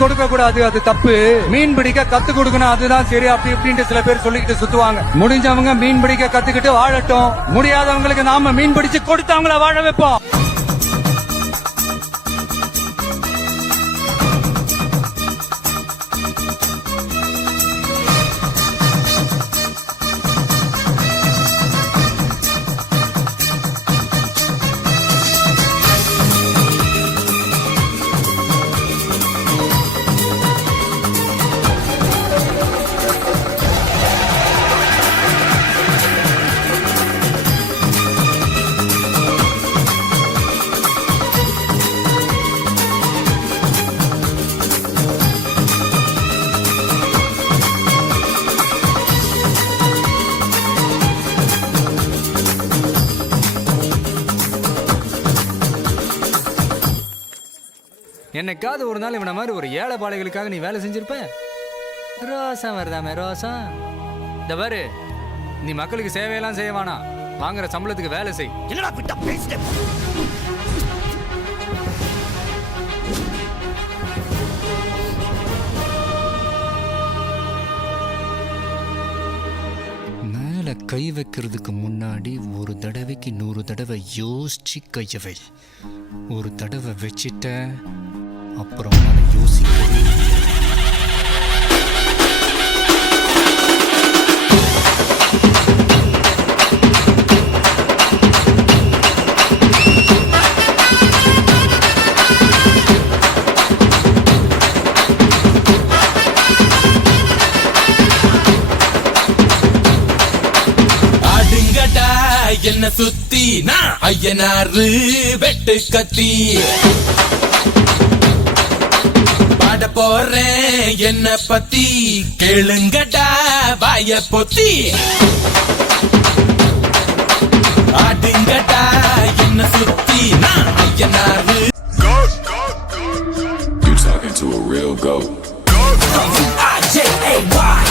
கொடுக்க கூடாது, அது தப்பு. மீன் பிடிக்க கத்து கொடுக்கணும், அதுதான் சரி. அப்படி இப்படின்ட்டு சில பேர் சொல்லிக்கிட்டு சுத்துவாங்க. முடிஞ்சவங்க மீன் பிடிக்க கத்துக்கிட்டு வாழட்டும், முடியாதவங்களுக்கு நாம மீன் பிடிச்சு கொடுத்து அவங்கள வாழ வைப்போம். என்னைக்காவது ஒரு நாள் இவன மாதிரி ஒரு ஏழை பாளைகளுக்காக நீ வேலை செஞ்சிருப்ப. ரோசம் வருதாமே ரோசம். இந்த பாரு, நீ மக்களுக்கு சேவையெல்லாம் செய்ய வேணாம், வாங்குற சம்பளத்துக்கு வேலை செய். என்னடா பிட்டா பேசிட்டே. மேல கை வைக்கிறதுக்கு முன்னாடி ஒரு தடவைக்கு 100 தடவை யோசிச்சு கைய வை. ஒரு தடவை வச்சிட்ட அப்புறம் அதை யோசிக்க. என்ன சுத்தி நான் ஐயனாரு வெட்டு கத்தி பாட போறேன் என்ன பத்தி கேளுங்கடா வாய பொத்தி. ஆடுங்கடா என்ன சுத்தி நான் Ayyanar. You talking to a real goat. I-J-A-Y